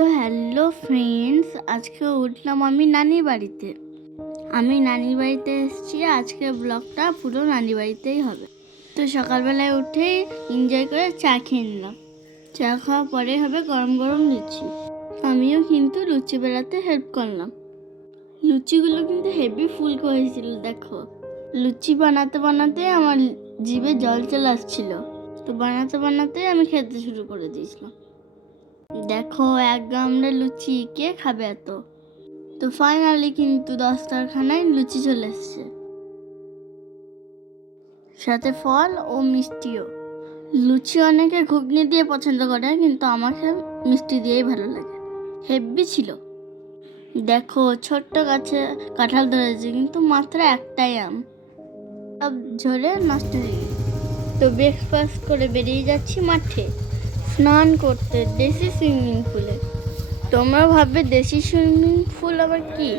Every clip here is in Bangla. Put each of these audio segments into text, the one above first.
তো হ্যালো ফ্রেন্ডস, আজকে উঠলাম আমি নানির বাড়িতে। এসেছি। আজকে ব্লগটা পুরো নানি বাড়িতেই হবে। তো সকালবেলায় উঠেই এনজয় করে চা খেয়ে নিলাম। চা খাওয়ার পরে হবে গরম গরম লুচি। আমিও কিন্তু লুচি বেলাতে হেল্প করলাম। লুচিগুলো কিন্তু হেভি ফুলকো হয়েছিল। দেখো, লুচি বানাতে বানাতে আমার জিভে জল চলে আসছিল। তো বানাতে বানাতে আমি খেতে শুরু করে দিয়েছিলাম। দেখো, এক গামলা লুচি কে খাবে এত। তো ফাইনালি কিন্তু দস্তারখানায় লুচি চলে এসছে, সাথে ফল ও মিষ্টিও। লুচি অনেকে ঘুগনি দিয়ে পছন্দ করে, কিন্তু আমাকে মিষ্টি দিয়েই ভালো লাগে। হেভি ছিল। দেখো, ছোট্ট গাছে কাঁঠাল ধরেছে, কিন্তু মাত্র একটাই আম, সব ঝরে নষ্ট হয়ে গেছে। তো ব্রেকফাস্ট করে বেরিয়ে যাচ্ছি মাঠে স্নান করতে, দেশি সুইমিং পুলে। তোমরা ভাববে দেশি সুইমিং পুল আবার কি?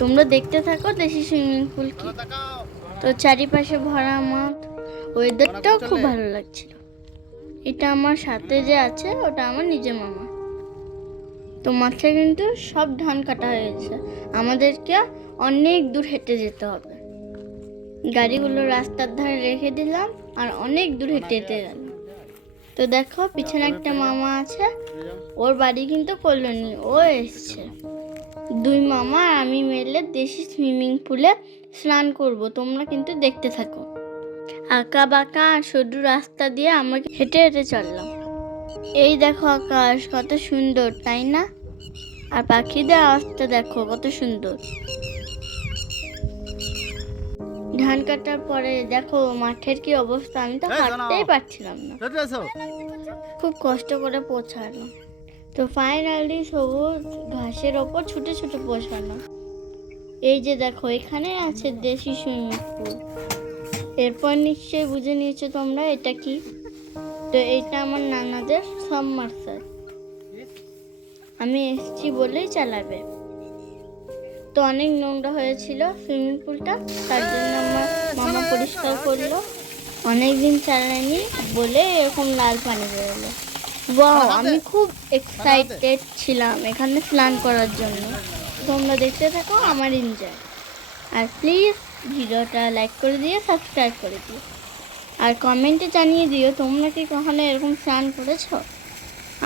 তোমরা দেখতে থাকো দেশি সুইমিং পুল কি। তো চারিপাশে ভরা মাঠ, ওয়েদারটাও খুব ভালো লাগছিল। এটা আমার সাথে যে আছে ওটা আমার নিজের মামা। তো মাঠে কিন্তু সব ধান কাটা হয়েছে, আমাদেরকে অনেক দূর হেঁটে যেতে হবে। গাড়িগুলো রাস্তার ধারে রেখে দিলাম আর অনেক দূর হেঁটে হেঁটে গেলাম। তো দেখো, পিছনে একটা মামা আছে, ওর বাড়ি কিন্তু কলোনি, ও এসছে। দুই মামা আর আমি মিলে দেশি সুইমিং পুলে স্নান করব। তোমরা কিন্তু দেখতে থাকো। আঁকা বাঁকা আর সরু রাস্তা দিয়ে আমরা হেঁটে হেঁটে চললাম। এই দেখো, আকাশ কত সুন্দর, তাই না? আর পাখিদের আওয়াজটা দেখো কত সুন্দর। ধান কাটার পরে দেখো মাঠের কি অবস্থা, আমি তো হাঁটতেই পারছিলাম না, খুব কষ্ট করে পৌঁছালাম। তো ফাইনালি সবুজ ঘাসের ওপর ছুটে ছুটে পৌঁছালাম। এই যে দেখো, এখানে আছে দেশি সুইমিং পুল। এরপর নিশ্চয়ই বুঝে নিয়েছো তোমরা এটা কি। তো এটা আমার নানাদের সাবমার্সাল, আমি এসেছি বলেই চালাবে। তো অনেক নোংরা হয়েছিল সুইমিং পুলটা, তার জন্য আমার মামা পরিষ্কার করলো। অনেকদিন চালায়নি বলে এরকম লাল পানি বেরোলো। ওয়াও, আমি খুব এক্সাইটেড ছিলাম এখানে স্নান করার জন্য। তোমরা দেখতে থাকো আমার এনজয়। আর প্লিজ ভিডিওটা লাইক করে দিয়ে সাবস্ক্রাইব করে দিও। আর কমেন্টে জানিয়ে দিও তোমরা কি কখনো এরকম স্নান করেছো।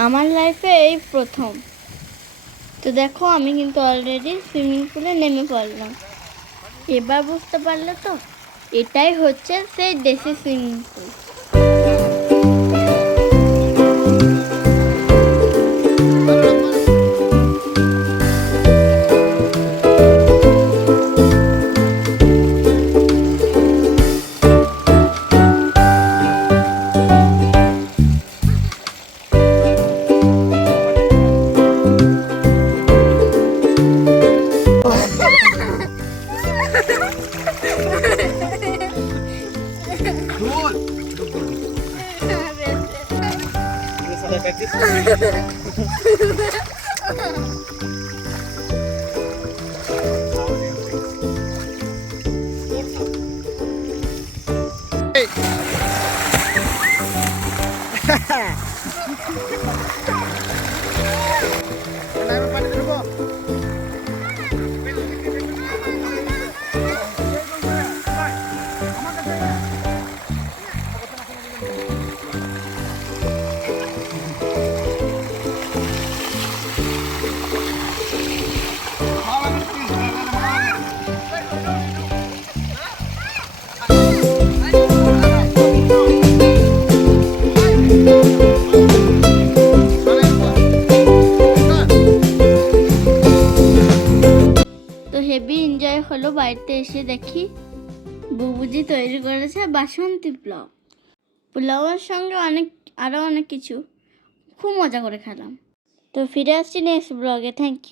আমার লাইফে এই প্রথম। তো দেখো, আমি কিন্তু অলরেডি সুইমিং পুলে নেমে পড়লাম। এবার বুঝতে পারলে তো, এটাই হচ্ছে সেই দেশি সুইমিং পুল। হেভি এনজয় হলো। বাড়িতে এসে দেখি বুবুজি তৈরি করেছে বাসন্তী পোলাও। পোলাওয়ের সঙ্গে আরও অনেক কিছু, খুব মজা করে খেলাম। তো ফিরে আসছি নেক্সট ব্লগে। Thank you.